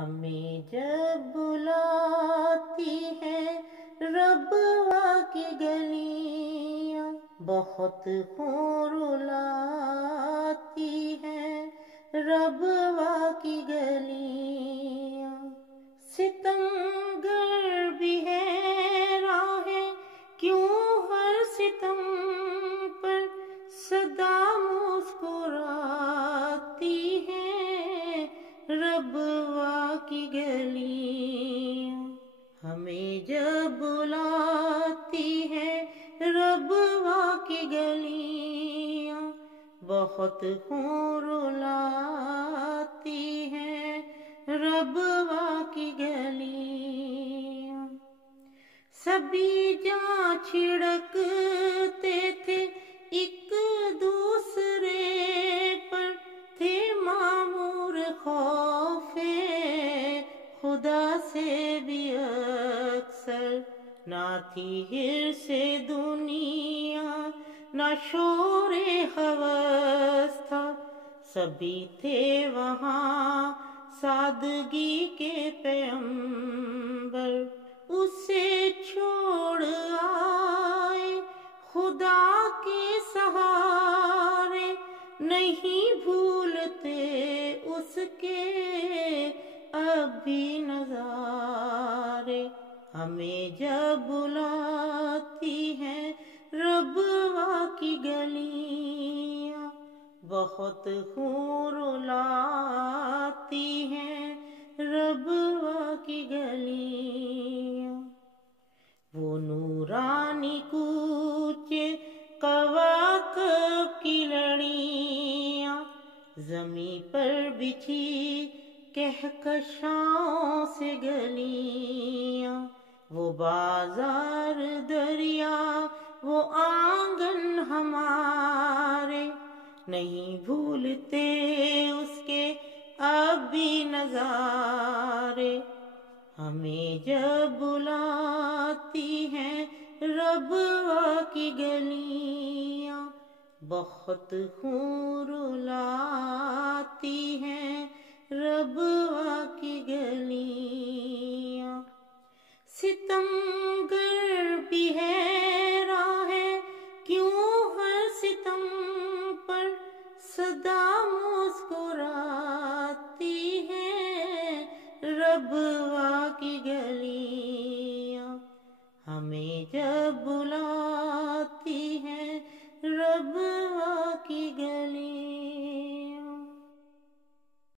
ہمیں جب بلاتی ہے ربوا کی گلیاں، بہت خون رلاتی ہے ربوا کی گلیاں۔ ستمگر بھی حیراں ہے کیوں ہر ستم پر صدا مسکراتی ہے ربوا کی گلیاں۔ ہمیں جب بلاتی ہے ربوا کی گلیاں، بہت خون رلاتی ہے ربوا کی گلیاں۔ سبھی جہاں چھڑکتے تھے ایک دوسرے پر، تھے معمور خوف خدا سے بھی اکثر، نہ تھی حرص دنیا نہ شور ہوس تھا، سبھی تھے وہاں سادگی کے پیمبر، اسے چھوڑ آئے خدا کے سہارے، نہیں بھولتے اس کے اب بھی نظارے۔ ہمیں جب بلاتی ہے ربوا کی گلیاں، بہت خون رلاتی ہیں ربوا کی گلیاں۔ وہ نورانی کوچے کواکب کی لڑیاں، زمیں پر بچھی کہکشاؤں سے گلیاں، وہ بازار دریا وہ آنگن ہمارے، نہیں بھولتے اس کے اب بھی نظارے۔ ہمیں جب بلاتی ہے ربوا کی گلیاں، بہت خون رلاتی ہیں ربوا کی گلیاں۔ ستمگر بھی حیراں ہے کیوں ہر ستم پر صدا مسکراتی ہے ربوا کی گلیاں۔